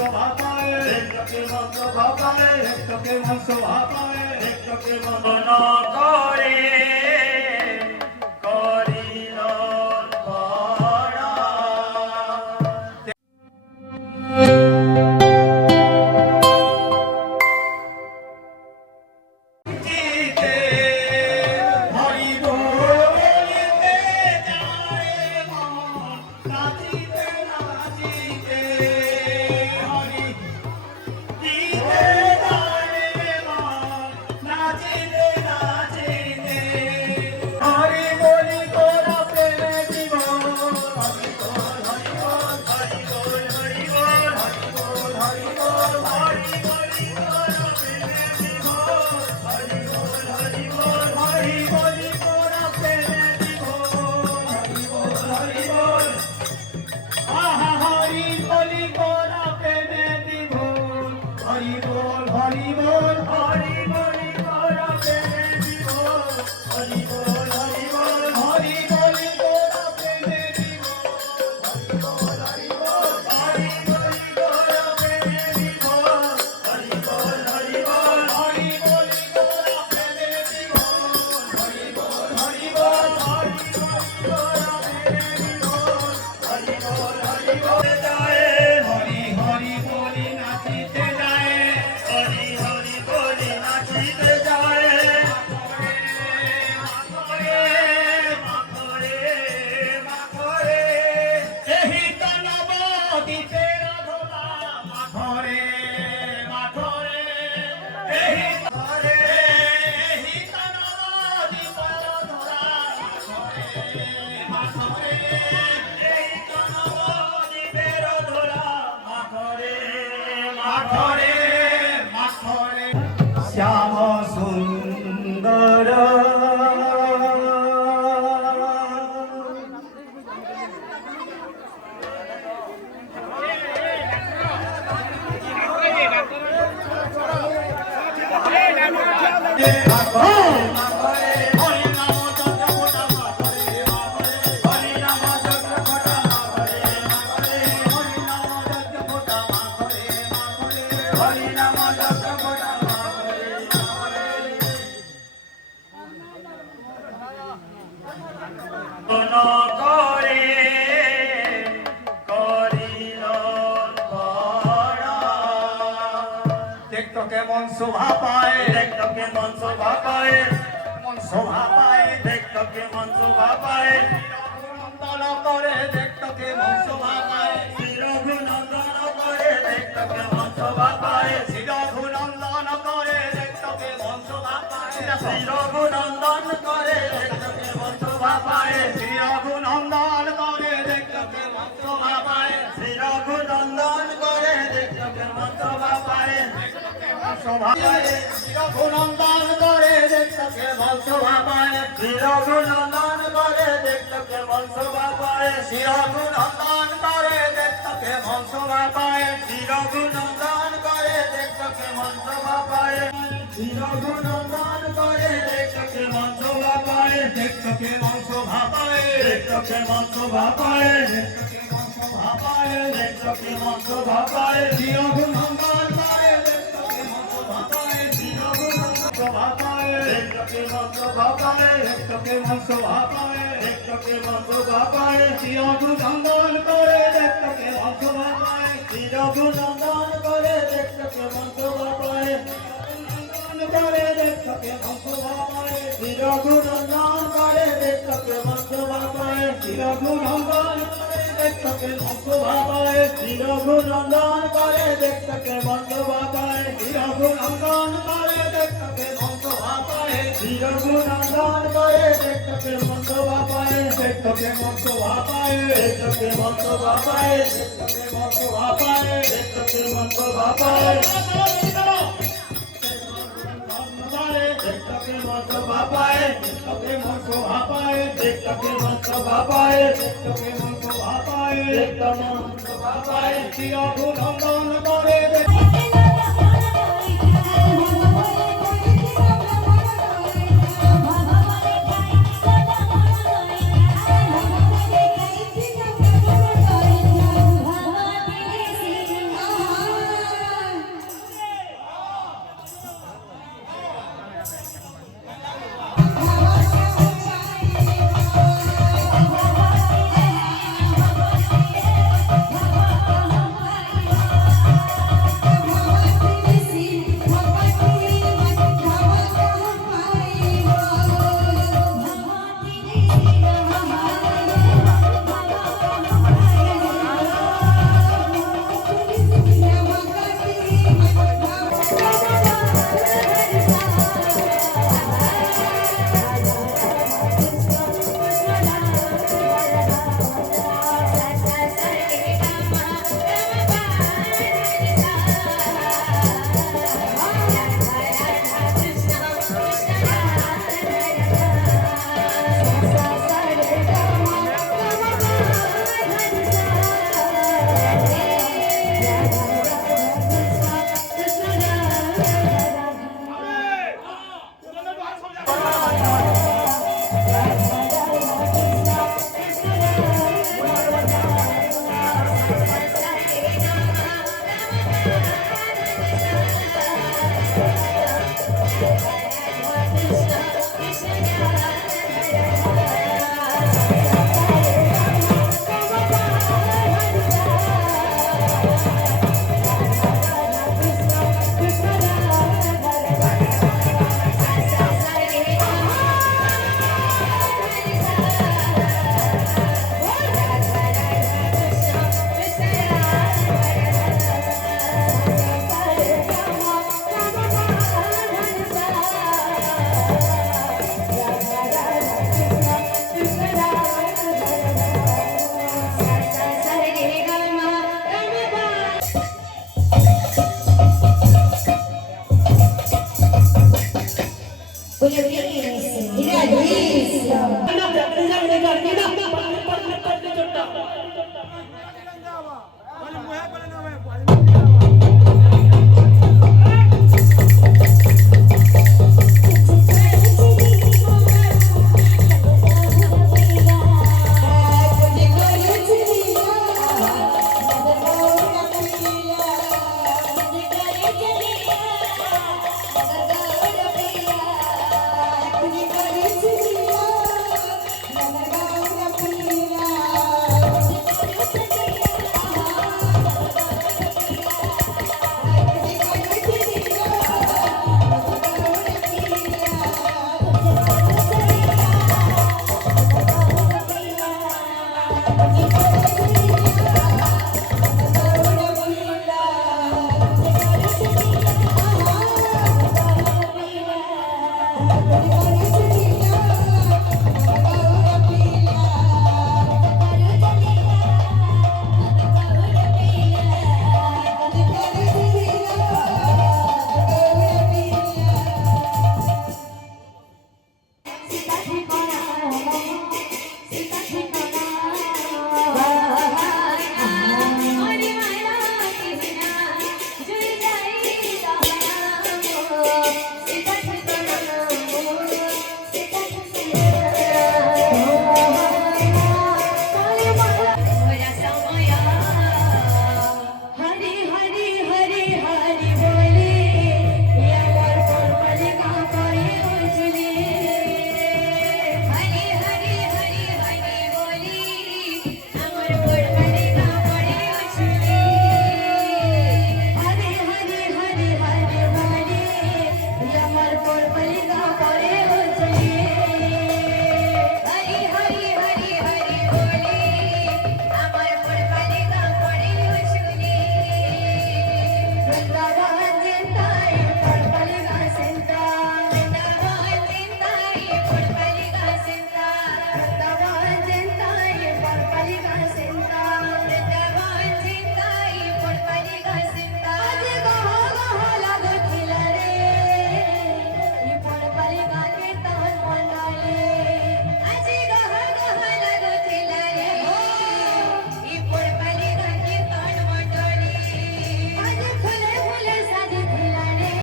শোভা পায়, দেখতে মন শোভা পায়, দেখতে মন শোভা পায়, দেখতে মন করে করিল পড়া। শ্যাম সুন্দর কেমন শোভা পায়, দেখতো কেমন শোভা পায়, মন শোভা পায়, দেখতো কেমন শোভা পায়, নন্দন করে দেখতো কেমন শোভা পায়, রঘুনন্দন করে দেখতো কেমন শোভা পায়, রঘুনন্দন করে দেখতো কেমন শোভা পায়, রঘুনন্দন করে দেখতো কেমন শোভা পায়, রঘুনন্দন করে দেখতো কেমন শোভা পায়, রঘুনন্দন করে দেখতো কেমন শোভা পায়, রঘুনন্দন করে দেখতে কেমন শোভা পায়, রঘুনন্দন করে দেখতে কেমন শোভা পায়, রঘুনন্দন করে দেখতে কেমন শোভা পায়, রঘুনন্দন করে দেখতে কেমন শোভা পায়, রঘুনন্দন করে দেখতে কেমন শোভা পায়, দেখতে কেমন শোভা পায়, দেখতে কেমন শোভা পায়, দেখতে কেমন শোভা পায়, দেখতে কেমন শোভা পায়, রঘুনন্দন করে শোভা পায়, দেখতে মন শোভা পায়, দেখতে মন শোভা পায়, দেখতে মন শোভা পায়, রঘুনন্দন করে দেখতে মন শোভা পায়, রঘুনন্দন করে দেখতে মন শোভা পায়, করে দেখতে মন শোভা পায়, রঘুনন্দন করে দেখতে মন শোভা পায়, রঘুনন্দন করে দেখতে মন শোভা পায়, রঘুনন্দন করে দেখতে মন শোভা পায়, রঘুনন্দন করে দেখতে মন শোভা পায়, রঘুনন্দন করে দেখতে মন শোভা পায়, দেখতে মন শোভা পায়, দেখতে মন শোভা পায়, দেখতে মন শোভা পায়, দেখতে মন শোভা পায়, দেখতে মন শোভা পায়, দেখতে মন শোভা পায়, দেখতে মন শোভা পায়, দেখতে মন শোভা পায়, দেখতে মন শোভা পায়, রঘুনন্দন করে বলে দিয়েছে